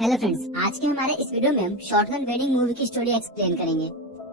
Hello friends, आज के हमारे इस वीडियो में हम शॉटगन वेडिंग मूवी की स्टोरी एक्सप्लेन करेंगे।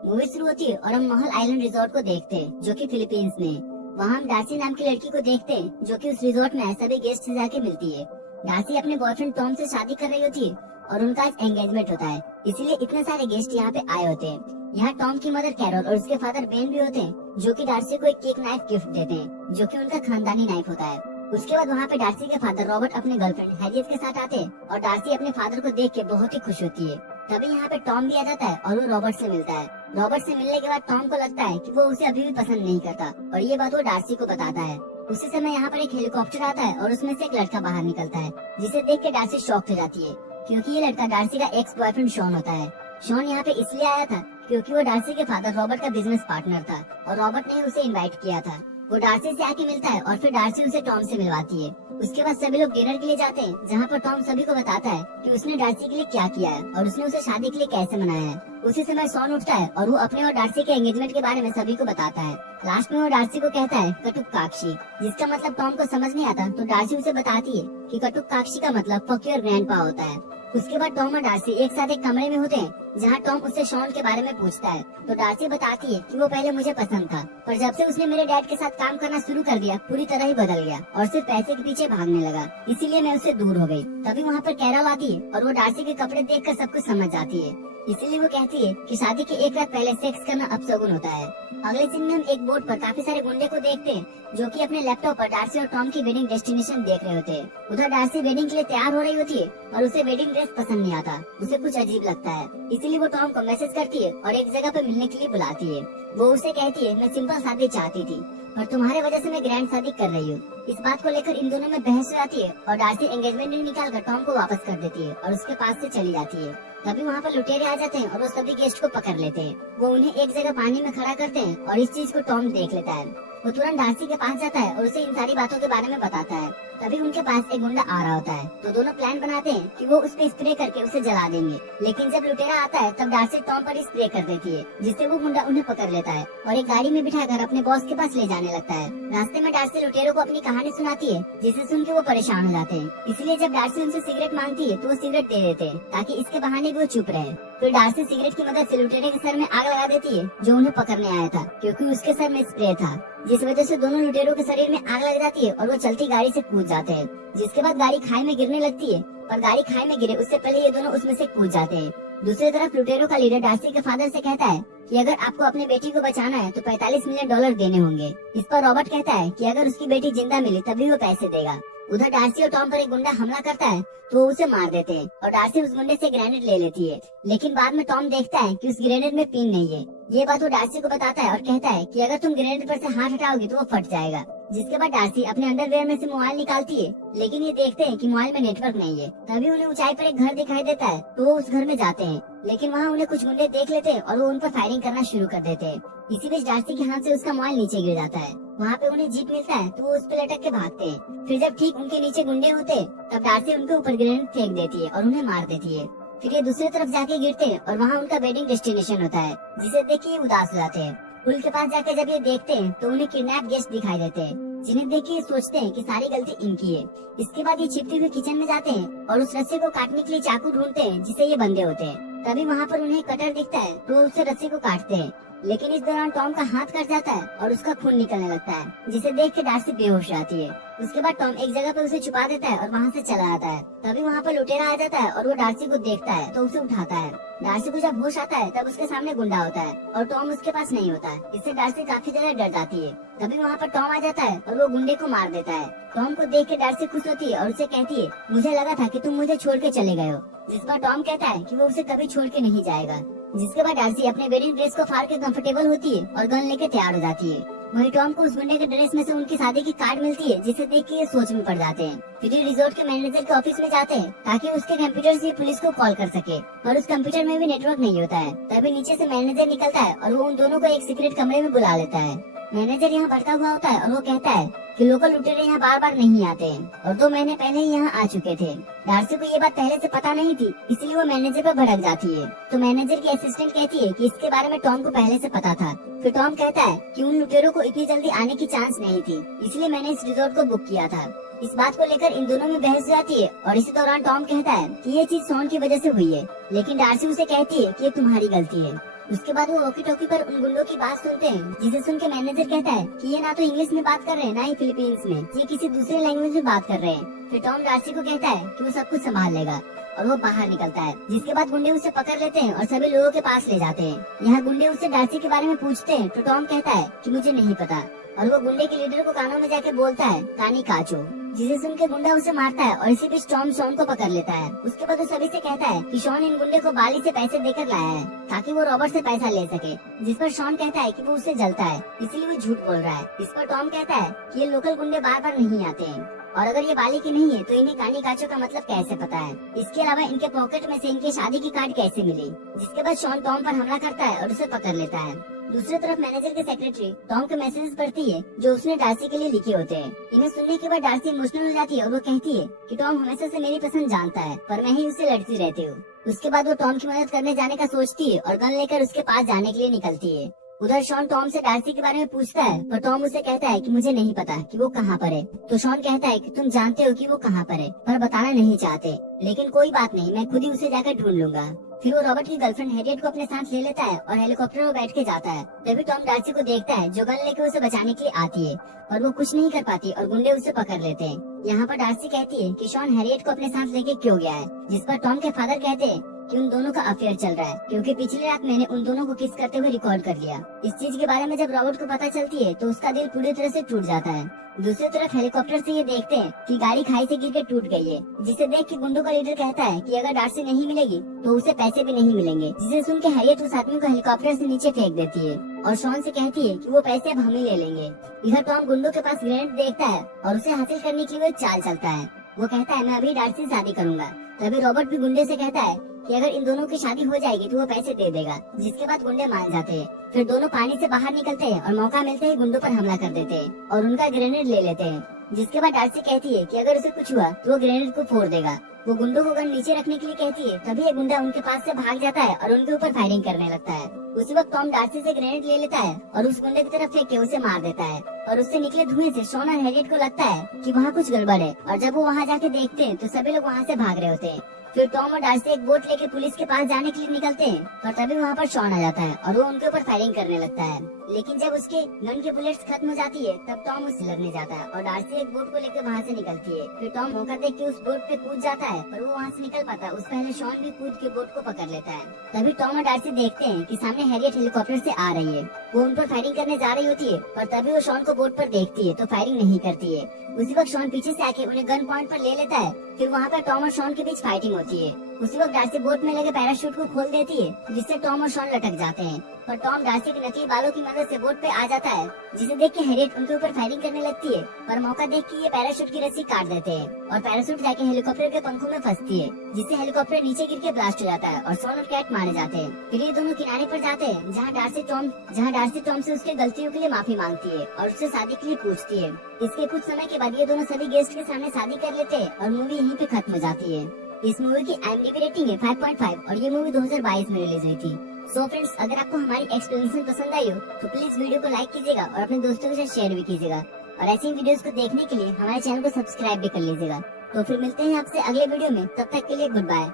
मूवी शुरू होती है और हम महल आइलैंड रिजॉर्ट को देखते हैं जो कि फिलीपींस में है। वहाँ हम डार्सी नाम की लड़की को देखते हैं जो कि उस रिजॉर्ट में सभी गेस्ट से जाके मिलती है। डार्सी अपने बॉयफ्रेंड टॉम से शादी कर रही होती है और उनका आज एंगेजमेंट होता है, इसीलिए इतने सारे गेस्ट यहाँ पे आए होते हैं। यहाँ टॉम की मदर कैरोल और उसके फादर बेन भी होते हैं जो कि डार्सी को एक केक नाइफ गिफ्ट देते हैं जो कि उनका खानदानी नाइफ होता है। उसके बाद वहाँ पे डार्सी के फादर रॉबर्ट अपने गर्लफ्रेंड हैरियट के साथ आते हैं और डार्सी अपने फादर को देख के बहुत ही खुश होती है। तभी यहाँ पे टॉम भी आ जाता है और वो रॉबर्ट से मिलता है। रॉबर्ट से मिलने के बाद टॉम को लगता है कि वो उसे अभी भी पसंद नहीं करता और ये बात वो डार्सी को बताता है। उसी समय यहाँ पर एक हेलीकॉप्टर आता है और उसमें से एक लड़का बाहर निकलता है, जिसे देख के डार्सी शॉक हो जाती है क्योंकि ये लड़का डार्सी का एक्स बॉयफ्रेंड शॉन होता है। शॉन यहाँ पे इसलिए आया था क्योंकि वो डार्सी के फादर रॉबर्ट का बिजनेस पार्टनर था और रॉबर्ट ने उसे इनवाइट किया था। वो डार्सी से आके मिलता है और फिर डार्सी उसे टॉम से मिलवाती है। उसके बाद सभी लोग डिनर के लिए जाते हैं जहाँ पर टॉम सभी को बताता है कि उसने डार्सी के लिए क्या किया है और उसने उसे शादी के लिए कैसे मनाया है। उसी समय शॉन उठता है और वो अपने और डार्सी के एंगेजमेंट के बारे में सभी को बताता है। लास्ट में वो डार्सी को कहता है कटुक काक्षी, जिसका मतलब टॉम को समझ नहीं आता, तो डार्सी उसे बताती है कि कटुक काक्षी का मतलब फक योर ग्रैंडपा होता है। उसके बाद टॉम और डार्सी एक साथ एक कमरे में होते हैं जहाँ टॉम उससे शॉन के बारे में पूछता है, तो डार्सी बताती है कि वो पहले मुझे पसंद था पर जब से उसने मेरे डैड के साथ काम करना शुरू कर दिया पूरी तरह ही बदल गया और सिर्फ पैसे के पीछे भागने लगा, इसीलिए मैं उससे दूर हो गई। तभी वहाँ पर कैरल आती है और वो डार्सी के कपड़े देखकर सब कुछ समझ जाती है, इसीलिए वो कहती है कि शादी के एक रात पहले सेक्स करना अपशगुन होता है। अगले सीन में हम एक बोट पर काफी सारे गुंडे को देखते हैं जो कि अपने लैपटॉप पर डार्सी और टॉम की वेडिंग डेस्टिनेशन देख रहे होते हैं। उधर डार्सी वेडिंग के लिए तैयार हो रही होती है और उसे वेडिंग ड्रेस पसंद नहीं आता, उसे कुछ अजीब लगता है, इसीलिए वो टॉम को मैसेज करती है और एक जगह पर मिलने के लिए बुलाती है। वो उसे कहती है मैं सिंपल शादी चाहती थी और तुम्हारे वजह से मैं ग्रैंड शादी कर रही हूँ। इस बात को लेकर इन दोनों में बहस हो जाती है और डार्सी एंगेजमेंट रिंग निकाल कर टॉम को वापस कर देती है और उसके पास से चली जाती है। तभी वहाँ पर लुटेरे आ जाते हैं और वो सभी गेस्ट को पकड़ लेते हैं। वो उन्हें एक जगह पानी में खड़ा करते हैं और इस चीज को टॉम देख लेता है। वो तुरंत डार्सी के पास जाता है और उसे इन सारी बातों के बारे में बताता है। तभी उनके पास एक गुंडा आ रहा होता है, तो दोनों प्लान बनाते हैं कि वो उस पे स्प्रे करके उसे जला देंगे। लेकिन जब लुटेरा आता है तब डार्सी टॉम पर स्प्रे कर देती है, जिससे वो गुंडा उन्हें पकड़ लेता है और एक गाड़ी में बिठाकर अपने बॉस के पास ले जाने लगता है। रास्ते में डार्सी लुटेरों को अपनी कहानी सुनाती है, जिसे सुन के वो परेशान हो जाते हैं। इसलिए जब डार्सी उनसे सिगरेट मांगती है तो वो सिगरेट दे देते हैं ताकि इसके बहाने भी वो चुप रहे। फिर डार्सी सिगरेट की मदद से लुटेरे के सर में आग लगा देती है जो उन्हें पकड़ने आया था, क्योंकि उसके सर में स्प्रे था, जिस वजह से दोनों लुटेरों के शरीर में आग लग जाती है और वो चलती गाड़ी से कूद जाते हैं। जिसके बाद गाड़ी खाई में गिरने लगती है, पर गाड़ी खाई में गिरे उससे पहले ये दोनों उसमें से कूद जाते हैं। दूसरी तरफ लुटेरों का लीडर डार्सी के फादर से कहता है कि अगर आपको अपनी बेटी को बचाना है तो $45 मिलियन देने होंगे। इस पर रॉबर्ट कहता है कि अगर उसकी बेटी जिंदा मिली तभी वो पैसे देगा। उधर डार्सी और टॉम पर एक गुंडा हमला करता है तो वो उसे मार देते हैं और डार्सी उस गुंडे से ग्रेनेड ले लेती है। लेकिन बाद में टॉम देखता है कि उस ग्रेनेड में पिन नहीं है। ये बात वो डार्सी को बताता है और कहता है कि अगर तुम ग्रेनेड पर से हाथ हटाओगी तो वो फट जाएगा। जिसके बाद डार्सी अपने अंडरवेयर में से मोबाइल निकालती है, लेकिन ये देखते हैं कि मोबाइल में नेटवर्क नहीं है। तभी उन्हें ऊंचाई पर एक घर दिखाई देता है तो वो उस घर में जाते हैं, लेकिन वहाँ उन्हें कुछ गुंडे देख लेते हैं और वो उन पर फायरिंग करना शुरू कर देते हैं। इसी बीच डार्सी के हाथ से उसका मोबाइल नीचे गिर जाता है। वहाँ पे उन्हें जीप मिलता है तो वो उस पर लटक के भागते हैं। फिर जब ठीक उनके नीचे गुंडे होते हैं तब डार्सी उनके ऊपर ग्रेनेड फेंक देती है और उन्हें मार देती है। फिर ये दूसरी तरफ जाके गिरते हैं और वहाँ उनका वेडिंग डेस्टिनेशन होता है, जिसे देख के उदास हो जाते हैं। पुल के पास जाकर जब ये देखते हैं तो उन्हें किडनैप गेस्ट दिखाई देते हैं, जिन्हें देख के सोचते हैं कि सारी गलती इनकी है। इसके बाद ये छिपते हुए किचन में जाते हैं और उस रस्सी को काटने के लिए चाकू ढूंढते हैं जिसे ये बंधे होते हैं। तभी वहाँ पर उन्हें कटर दिखता है तो उससे रस्सी को काटते हैं, लेकिन इस दौरान टॉम का हाथ कट जाता है और उसका खून निकलने लगता है, जिसे देख के डार्सी बेहोश जाती है। उसके बाद टॉम एक जगह पर उसे छुपा देता है और वहाँ से चला जाता है। तभी वहाँ पर लुटेरा आ जाता है और वो डार्सी को देखता है तो उसे उठाता है। डार्सी को जब होश आता है तब उसके सामने गुंडा होता है और टॉम उसके पास नहीं होता है, इससे डार्सी काफी ज्यादा डर जाती है। तभी वहाँ पर टॉम आ जाता है और वो गुंडे को मार देता है। टॉम को देख के डार्सी खुश होती है और उसे कहती है मुझे लगा था कि तुम मुझे छोड़ के चले गए हो। जिस पर टॉम कहता है कि वो उसे कभी छोड़ के नहीं जाएगा। जिसके बाद डार्सी अपने वेडिंग ड्रेस को फाड़ के कंफर्टेबल होती है और गन लेके तैयार हो जाती है। वही टॉम को उस गुंडे के ड्रेस में से उनकी शादी की कार्ड मिलती है, जिसे देख के ये सोच में पड़ जाते हैं। फिर ये रिजॉर्ट के मैनेजर के ऑफिस में जाते हैं ताकि उसके कंप्यूटर से पुलिस को कॉल कर सके, और उस कंप्यूटर में भी नेटवर्क नहीं होता है। तभी नीचे से मैनेजर निकलता है और वो उन दोनों को एक सीक्रेट कमरे में बुला लेता है। मैनेजर यहाँ भड़का हुआ होता है और वो कहता है कि लोकल लुटेरे यहाँ बार बार नहीं आते हैं और 2 महीने पहले ही यहाँ आ चुके थे। डार्सी को ये बात पहले से पता नहीं थी, इसलिए वो मैनेजर पर भड़क जाती है। तो मैनेजर की असिस्टेंट कहती है कि इसके बारे में टॉम को पहले से पता था। फिर टॉम कहता है कि उन लुटेरों को इतनी जल्दी आने की चांस नहीं थी, इसलिए मैंने इस रिजॉर्ट को बुक किया था। इस बात को लेकर इन दोनों में बहस हो जाती है और इसी दौरान टॉम कहता है कि ये चीज शॉन की वजह से हुई है, लेकिन डार्सी उसे कहती है कि ये तुम्हारी गलती है। उसके बाद वो वॉकी टॉकी पर उन गुंडों की बात सुनते हैं, जिसे सुन के मैनेजर कहता है कि ये ना तो इंग्लिश में बात कर रहे हैं ना ही फिलीपींस में, ये किसी दूसरे लैंग्वेज में बात कर रहे हैं। फिर टॉम डार्सी को कहता है कि वो सब कुछ संभाल लेगा और वो बाहर निकलता है, जिसके बाद गुंडे उसे पकड़ लेते हैं और सभी लोगों के पास ले जाते हैं। यहाँ गुंडे उससे डार्सी के बारे में पूछते हैं तो टॉम कहता है कि मुझे नहीं पता, और वो गुंडे के लीडर को कानों में जाके बोलता है कानी काचो, जिसे सुन के गुंडा उसे मारता है और इसी बीच टॉम शॉन को पकड़ लेता है। उसके बाद वो सभी से कहता है कि शॉन इन गुंडे को बाली से पैसे देकर लाया है ताकि वो रॉबर्ट से पैसा ले सके, जिस पर शॉन कहता है कि वो उससे जलता है इसीलिए वो झूठ बोल रहा है। इस पर टॉम कहता है कि ये लोकल गुंडे बार बार नहीं आते हैं और अगर ये बाली की नहीं है तो इन्हें कानी काचो का मतलब कैसे पता है। इसके अलावा इनके पॉकेट में से इनकी शादी की कार्ड कैसे मिली। जिसके बाद शॉन टॉम पर हमला करता है और उसे पकड़ लेता है। दूसरी तरफ मैनेजर की सेक्रेटरी टॉम के मैसेजेस पढ़ती है जो उसने डार्सी के लिए लिखे होते हैं। इन्हें सुनने के बाद डार्सी इमोशनल हो जाती है और वो कहती है कि टॉम हमेशा से मेरी पसंद जानता है पर मैं ही उससे लड़ती रहती हूँ। उसके बाद वो टॉम की मदद करने जाने का सोचती है और गन लेकर उसके पास जाने के लिए निकलती है। उधर शॉन टॉम से डार्सी के बारे में पूछता है पर टॉम उसे कहता है कि मुझे नहीं पता कि वो कहाँ पर है। तो शॉन कहता है कि तुम जानते हो कि वो कहाँ पर है पर बताना नहीं चाहते, लेकिन कोई बात नहीं, मैं खुद ही उसे जाकर ढूंढ लूंगा। फिर वो रॉबर्ट की गर्लफ्रेंड हैरियट को अपने साथ ले लेता है और हेलीकॉप्टर में बैठ के जाता है। तभी टॉम डार्सी को देखता है जो गन लेकर उसे बचाने के लिए आती है और वो कुछ नहीं कर पाती और गुंडे उसे पकड़ लेते हैं। यहाँ पर डार्सी कहती है कि शॉन हैरियट को अपने साथ लेके क्यों गया है, जिस पर टॉम के फादर कहते हैं कि उन दोनों का अफेयर चल रहा है क्योंकि पिछली रात मैंने उन दोनों को किस करते हुए रिकॉर्ड कर लिया। इस चीज के बारे में जब रॉबर्ट को पता चलती है तो उसका दिल पूरी तरह से टूट जाता है। दूसरी तरफ हेलीकॉप्टर से ये देखते हैं कि गाड़ी खाई से गिर के टूट गई है, जिसे देख के गुंडों का लीडर कहता है कि अगर डार्सी नहीं मिलेगी तो उसे पैसे भी नहीं मिलेंगे, जिसे सुन के हैरियट उस आदमी को हेलीकॉप्टर से नीचे फेंक देती है और शॉन से कहती है कि वो पैसे अब हम ही ले लेंगे। इधर टॉम गुंडों के पास ग्रेनेड देखता है और उसे हासिल करने के लिए चाल चलता है। वो कहता है मैं अभी डार्सी से शादी करूंगा। तभी रॉबर्ट भी गुंडे से कहता है कि अगर इन दोनों की शादी हो जाएगी तो वो पैसे दे देगा, जिसके बाद गुंडे मान जाते हैं। फिर दोनों पानी से बाहर निकलते हैं और मौका मिलते ही गुंडों पर हमला कर देते हैं और उनका ग्रेनेड ले लेते हैं। जिसके बाद डार्सी कहती है कि अगर उसे कुछ हुआ तो वो ग्रेनेड को फोड़ देगा। वो गुंडों को गन नीचे रखने के लिए कहती है, तभी एक गुंडा उनके पास से भाग जाता है और उनके ऊपर फायरिंग करने लगता है। उसी वक्त टॉम डार्सी से ग्रेनेड ले लेता है और उस गुंडे की तरफ फेंक के उसे मार देता है और उससे निकले धुएं से शॉन और हैरियट को लगता है कि वहाँ कुछ गड़बड़ है और जब वो वहाँ जाके देखते हैं तो सभी लोग वहाँ से भाग रहे होते हैं। फिर टॉम और डार्सी एक बोट लेके पुलिस के पास जाने के लिए निकलते हैं पर तभी वहाँ पर शॉन आ जाता है और वो उनके ऊपर फायरिंग करने लगता है। लेकिन जब उसके गन की बुलेट्स खत्म हो जाती है तब टॉम उससे लड़ने जाता है और डार्सी एक बोट को लेकर वहाँ से निकलती है। फिर टॉम मौका देख के उस बोट पे कूद जाता है पर वो वहाँ से निकल पाता है उस पहले शॉन भी कूद के बोट को पकड़ लेता है। तभी टॉम और डार्सी देखते हैं कि सामने हैरियट हेलीकॉप्टर से आ रही है। वो उन पर फायरिंग करने जा रही होती है पर तभी वो शॉन को बोट पर देखती है तो फायरिंग नहीं करती है। उसी वक्त शॉन पीछे से आके उन्हें गन पॉइंट पर ले लेता है। फिर वहाँ पर टॉम और शॉन के बीच फाइटिंग होती है। उसी वक्त डार्सी बोट में लगे पैराशूट को खोल देती है जिससे टॉम और शॉन लटक जाते हैं पर टॉम डार्सी के नकली बालों की मदद से बोट पे आ जाता है, जिसे देख के हैरियट उनके ऊपर फायरिंग करने लगती है पर मौका देख के ये पैराशूट की रस्सी काट देते हैं और पैराशूट जाके हेलीकॉप्टर के पंखों में फंसती है, जिससे हेलीकॉप्टर नीचे गिर के ब्लास्ट हो जाता है और शॉन और कैट मारे जाते हैं। फिर ये दोनों किनारे पर जाते हैं जहाँ डार्सी टॉम से उसकी गलतियों के लिए माफी मांगती है और उससे शादी के लिए पूछती है। इसके कुछ समय के बाद ये दोनों सभी गेस्ट के सामने शादी कर लेते हैं और मूवी यहीं पे खत्म हो जाती है। इस मूवी की IMDb रेटिंग है 5.5 और ये मूवी 2022 में रिलीज हुई थी। सो फ्रेंड्स, अगर आपको हमारी एक्सप्लेनेशन पसंद आई हो तो प्लीज वीडियो को लाइक कीजिएगा और अपने दोस्तों के साथ शेयर भी कीजिएगा और ऐसी वीडियोस को देखने के लिए हमारे चैनल को सब्सक्राइब भी कर लीजिएगा। तो फिर मिलते हैं आपसे अगले वीडियो में, तब तक के लिए गुड बाय।